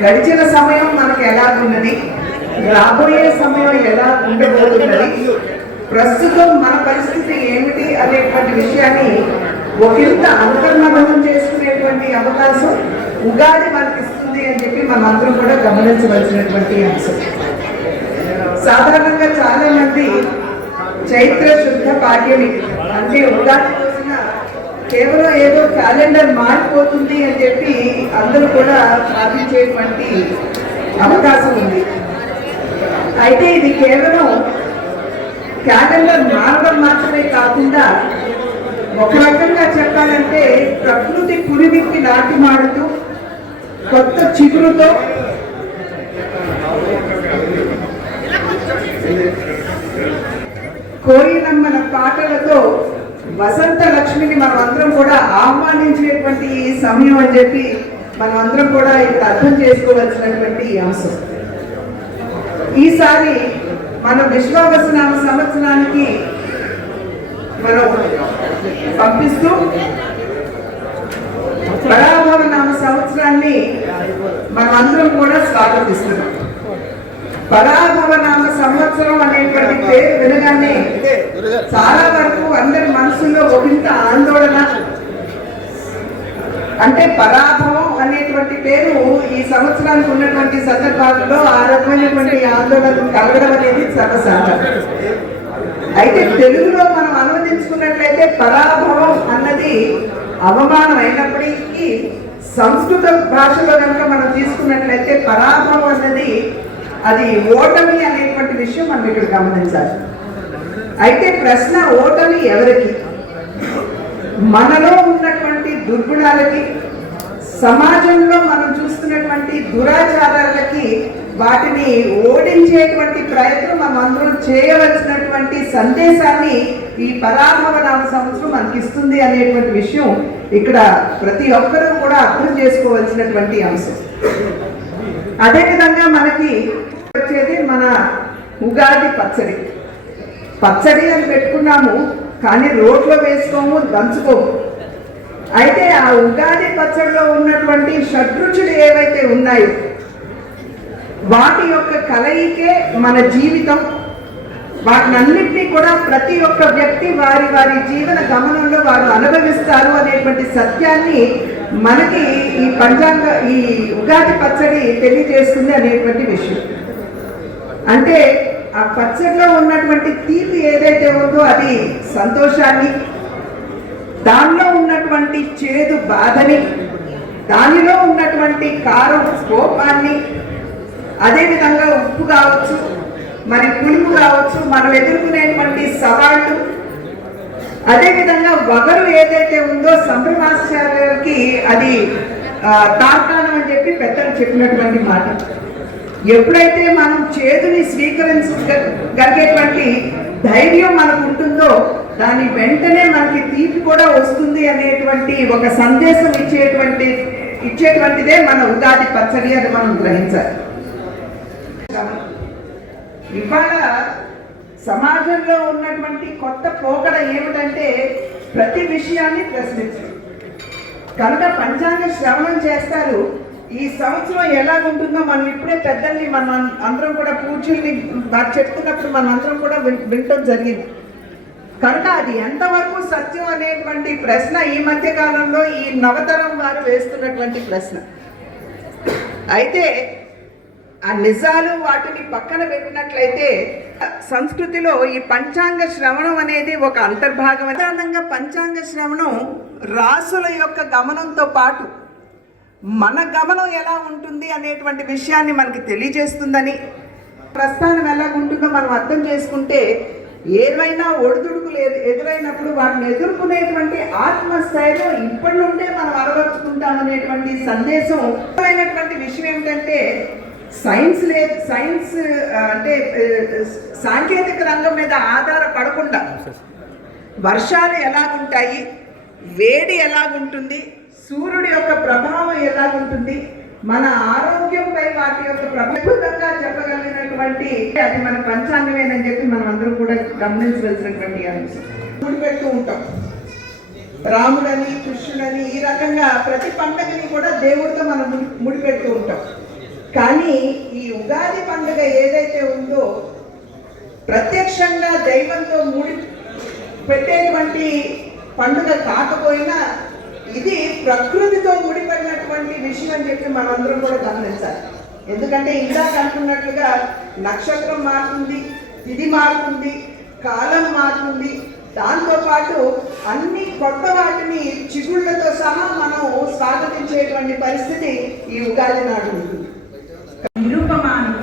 గడిచిన సమయం మనకు ఎలా ఉన్నది, రాబోయే సమయం ఎలా ఉండబోతున్నది, ప్రస్తుతం మన పరిస్థితి ఏమిటి అనేటువంటి విషయాన్ని ఒకంత అంతర్మనం చేసుకునేటువంటి అవకాశం ఉగాది మనకి ఇస్తుంది అని చెప్పి మనం అందరం కూడా గమనించవలసినటువంటి అంశం. సాధారణంగా చాలా మంది చైత్ర శుద్ధ పాడ్యమి అంటే ఉగాది రోజున కేవలం ఏదో క్యాలెండర్ మారిపోతుంది అని చెప్పి అందరూ కూడా భావించేటువంటి అవకాశం ఉంది. అయితే ఇది కేవలం క్యాలెండర్ మారడం మాత్రమే కాకుండా ఒక రకంగా చెప్పాలంటే ప్రకృతి పురివిప్పి నాటి మాడుతూ కొత్త చిగురుతో కోయినమ్మల పాటలతో వసంత లక్ష్మిని మనం అందరం కూడా ఆహ్వానించేటువంటి ఈ సమయం అని చెప్పి మనం అందరం కూడా ఇక్కడ అర్థం చేసుకోవాల్సినటువంటి అంశం. ఈసారి మనం విశ్వావసనామ సంవత్సరానికి మనం పంపిస్తూ పరాభవ నామ సంవత్సరాన్ని మనం అందరం కూడా స్వాగతిస్తున్నాం. పరాభవ నామ సంవత్సరం అనేటువంటి పేరు వినగానే చాలా వరకు అందరి మనసుల్లో ఒకంత ఆందోళన, అంటే పరాభవం అనేటువంటి పేరు ఈ సంవత్సరానికి ఉన్నటువంటి సందర్భాల్లో ఆ రకమైనటువంటి ఆందోళన కలగడం అనేది సర్వసాధారణం. అయితే తెలుగులో మనం అనువదించుకున్నట్లయితే పరాభవం అన్నది అవమానం అయినప్పటికీ సంస్కృత భాషలో కనుక మనం తీసుకున్నట్లయితే పరాభవం అన్నది అది ఓటమి అనేటువంటి విషయం మనం ఇక్కడ గమనించాలి. అయితే ప్రశ్న ఓటమి ఎవరికి? మనలో ఉన్నటువంటి దుర్గుణాలకి, సమాజంలో మనం చూస్తున్నటువంటి దురాచారాలకి వాటిని ఓడించేటువంటి ప్రయత్నం మనం అందరం చేయవలసినటువంటి సందేశాన్ని ఈ పరాభవ నామ సంవత్సరం మనకి ఇస్తుంది అనేటువంటి విషయం ఇక్కడ ప్రతి ఒక్కరూ కూడా అర్థం చేసుకోవాల్సినటువంటి అంశం. అదేవిధంగా మనకి వచ్చేది మన ఉగాది పచ్చడి. పచ్చడి అని పెట్టుకున్నాము కానీ రోట్లో వేసుకోము, దంచుకోము. అయితే ఆ ఉగాది పచ్చడిలో ఉన్నటువంటి షడ్రుచులు ఏవైతే ఉన్నాయో వాటి యొక్క కలయికే మన జీవితం. వాటినన్నింటినీ కూడా ప్రతి ఒక్క వ్యక్తి వారి వారి జీవన గమనంలో వారు అనుభవిస్తారు అనేటువంటి సత్యాన్ని మనకి ఈ ఉగాది పచ్చడి తెలియజేస్తుంది అనేటువంటి విషయం. అంటే ఆ పచ్చడిలో ఉన్నటువంటి తీపి ఏదైతే ఉందో అది సంతోషాన్ని, దానిలో ఉన్నటువంటి చేదు బాధని, దానిలో ఉన్నటువంటి కారం కోపాన్ని, అదేవిధంగా ఉప్పు కావచ్చు, మరి పులుపు కావచ్చు, మనం ఎదుర్కొనేటువంటి సవాళ్ళు, అదేవిధంగా వగరు ఏదైతే ఉందో సంభ్రమాచార్యులకి అది తార్కాణం అని చెప్పి పెద్దలు చెప్పినటువంటి మాట. ఎప్పుడైతే మనం చేదుని స్వీకరించగలిగేటువంటి ధైర్యం మనకు ఉంటుందో దాని వెంటనే మనకి తీపి కూడా వస్తుంది అనేటువంటి ఒక సందేశం ఇచ్చేటువంటిదే మన ఉగాది పచ్చడి అని మనం గ్రహించాలి. ఇవాళ సమాజంలో ఉన్నటువంటి కొత్త పోకడ ఏమిటంటే ప్రతి విషయాన్ని ప్రశ్నించడం. కనుక పంచాంగ శ్రవణం చేస్తారు. ఈ సంవత్సరం ఎలా ఉంటుందో మనం ఇప్పుడే పెద్దల్ని మనం అందరం కూడా పూజల్ని వారు చెప్తున్నప్పుడు మనం అందరం కూడా వినటం జరిగింది. కనుక అది ఎంతవరకు సత్యం అనేటువంటి ప్రశ్న ఈ మధ్య కాలంలో ఈ నవతరం వారు వేస్తున్నటువంటి ప్రశ్న. అయితే ఆ నిజాలు వాటిని పక్కన పెట్టినట్లయితే సంస్కృతిలో ఈ పంచాంగ శ్రవణం అనేది ఒక అంతర్భాగం. సాధారణంగా పంచాంగ శ్రవణం రాసుల యొక్క గమనంతో పాటు మన గమనం ఎలా ఉంటుంది అనేటువంటి విషయాన్ని మనకి తెలియజేస్తుందని, ప్రస్థానం ఎలా ఉంటుందో మనం అర్థం చేసుకుంటే ఏవైనా ఒడిదుడుకులు ఎదురైనప్పుడు వాటిని ఎదుర్కొనేటువంటి ఆత్మస్థైర్యం ఇప్పటి నుండే మనం అలవర్చుకుంటామనేటువంటి సందేశం. అయినటువంటి విషయం ఏమిటంటే సైన్స్ అంటే సాంకేతిక రంగం మీద ఆధారపడకుండా వర్షాలు ఎలాగుంటాయి, వేడి ఎలాగుంటుంది, సూర్యుడి యొక్క ప్రభావం ఎలాగుంటుంది, మన ఆరోగ్యంపై వాటి యొక్క ప్రభావంగా చెప్పగలిగినటువంటి అది మన పంచాంగమేనని చెప్పి మనం అందరం కూడా గమనించవలసినటువంటి అంశం. పెడుతూ ఉంటాం. రాముడని కృష్ణుడని ఈ రకంగా ప్రతి పండుగని కూడా దేవుడితో మనం ముడిపెడుతూ ఉంటాం. కానీ ఈ ఉగాది పండుగ ఏదైతే ఉందో ప్రత్యక్షంగా దైవంతో ముడి పెట్టేటువంటి పండుగ కాకపోయినా ఇది ప్రకృతితో ముడిపడినటువంటి విషయం అని చెప్పి మనందరం కూడా గమనించాలి. ఎందుకంటే ఇందాక అనుకున్నట్లుగా నక్షత్రం మారుతుంది, తిథి మారుతుంది, కాలం మారుతుంది, దాంతోపాటు అన్ని కొత్త వాటిని చిగుళ్లతో సహా మనం స్వాగతించేటువంటి పరిస్థితి ఈ ఉగాది నాడు ఉంటుంది. నిరుపమానం